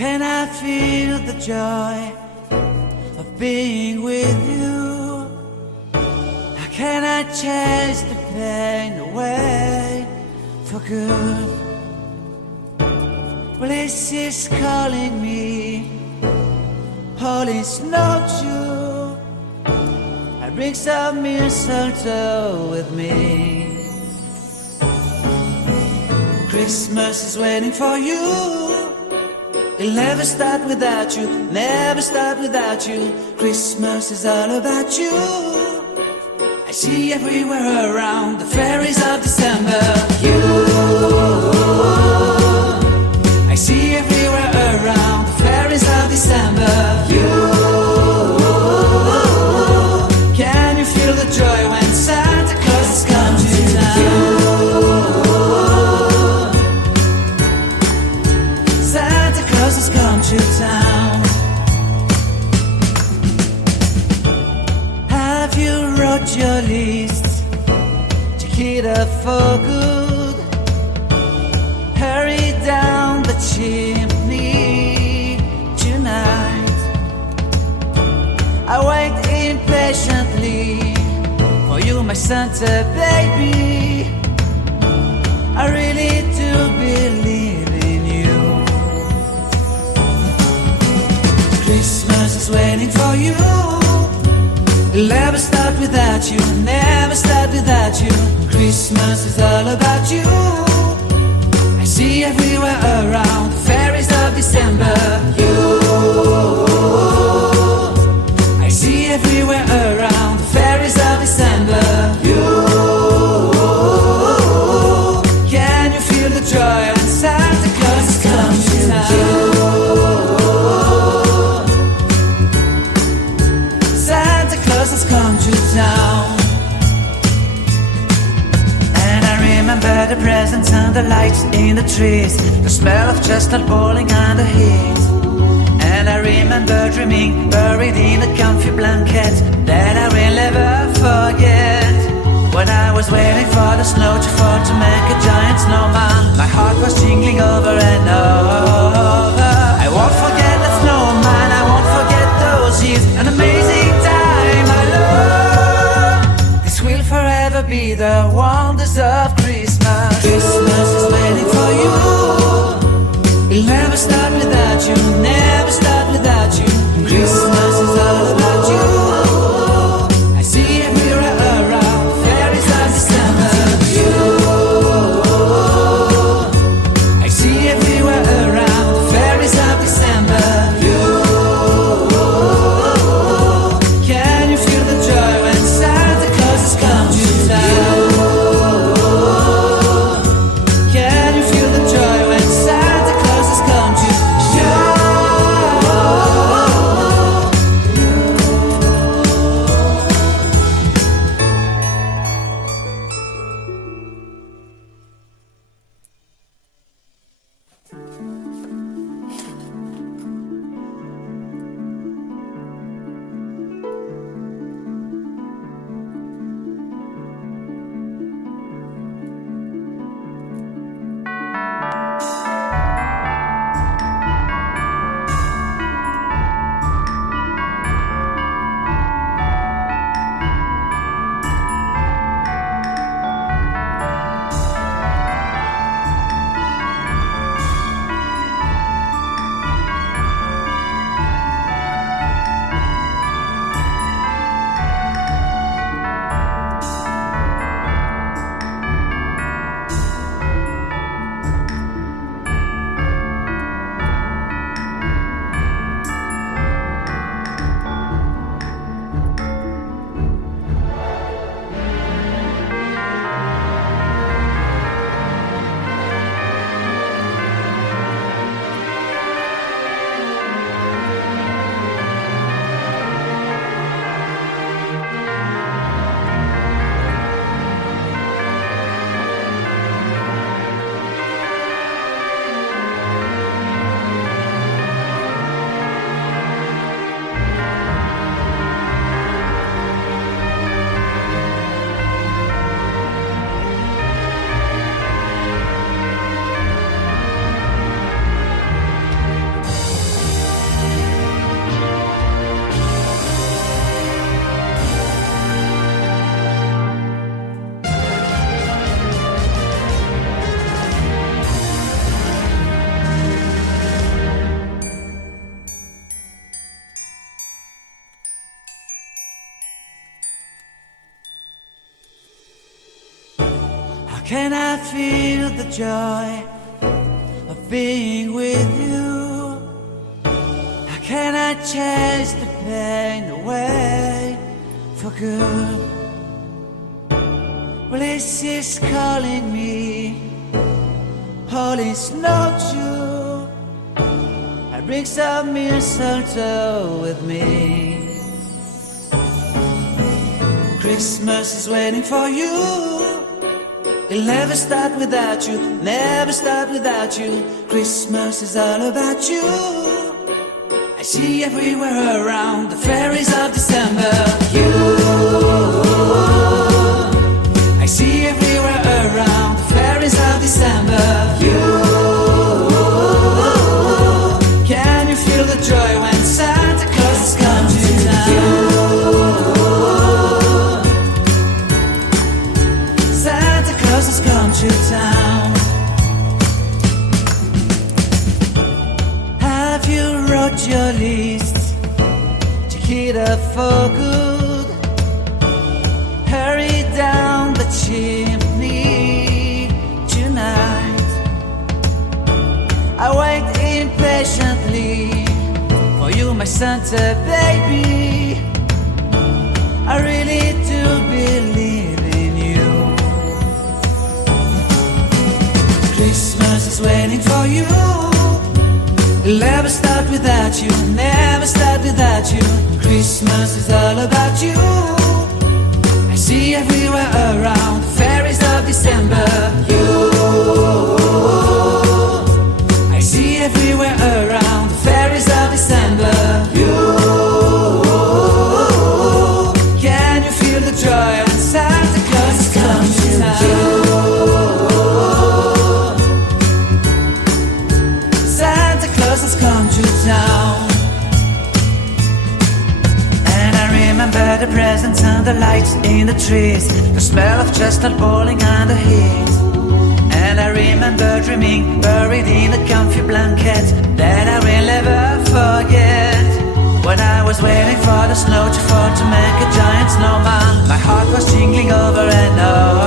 Can I feel the joy of being with you? How can I chase the pain away for good? Well, this is calling me, all is not true. I bring some mistletoe with me. Christmas is waiting for you. It'll never start without you, never start without you. Christmas is all about you. I see everywhere around the fairies of December. You, I see everywhere around the fairies of December. You, can you feel the joy when Santa Claus has come to town? Santa Claus has come to town. Have you wrote your list? Check it up for good. Hurry down the chimney tonight. I wait impatiently for you, my Santa baby. I really do believe in you. Christmas is waiting for you. It'll never start without you, never start without you. Christmas is all about you. I see everywhere around the fairies of December. You, I see everywhere around the fairies of December. You, can you feel the joy when Santa Claus has come to town? Santa Claus has come to town. And I remember the presents and the lights in the trees, the smell of chestnut boiling under heat. And I remember dreaming, buried in a comfy blanket that I will never forget. When I was waiting for the snow to fall to make a giant snowman, my heart was jingling over and over. I won't forget that snowman, I won't forget those years, an amazing time I love. This will forever be the wonders of Christmas. Christmas is waiting for you. It'll never start without you, never start without you. Christmas is all about you. I see everywhere around fairies of December. You, I see everywhere around fairies of December. You, can you feel the joy when Santa Claus has come to town? Can you feel the joy when Santa Claus has come to town? can I feel the joy of being with you? How can I chase the pain away for good? Well, this is calling me, all is not true. I bring some mistletoe with me. Christmas is waiting for you. It'll never start without you, never start without you. Christmas is all about you. I see everywhere around the fairies of December. You, I see everywhere around the fairies of December. You, can you feel the joy when Santa Claus has come to town? Santa Claus has come to town. Have you wrote your list to get up for good? Hurry down the chimney tonight. I wait impatiently for you, my Santa baby. I really do believe in you. Christmas is waiting for you. It'll never start without you, never start without you. Christmas is all about you. I see everywhere around the fairies of December. You, I see everywhere around the fairies of December. You, can you feel the joy when Santa Claus has come to town? Santa Claus has come to town. And I remember the presents and the lights in the trees, the smell of chestnut boiling and the heat. And I remember dreaming, buried in a comfy blanket that I will never forget. When I was waiting for the snow to fall to make a giant snowman, my heart was jingling over and over.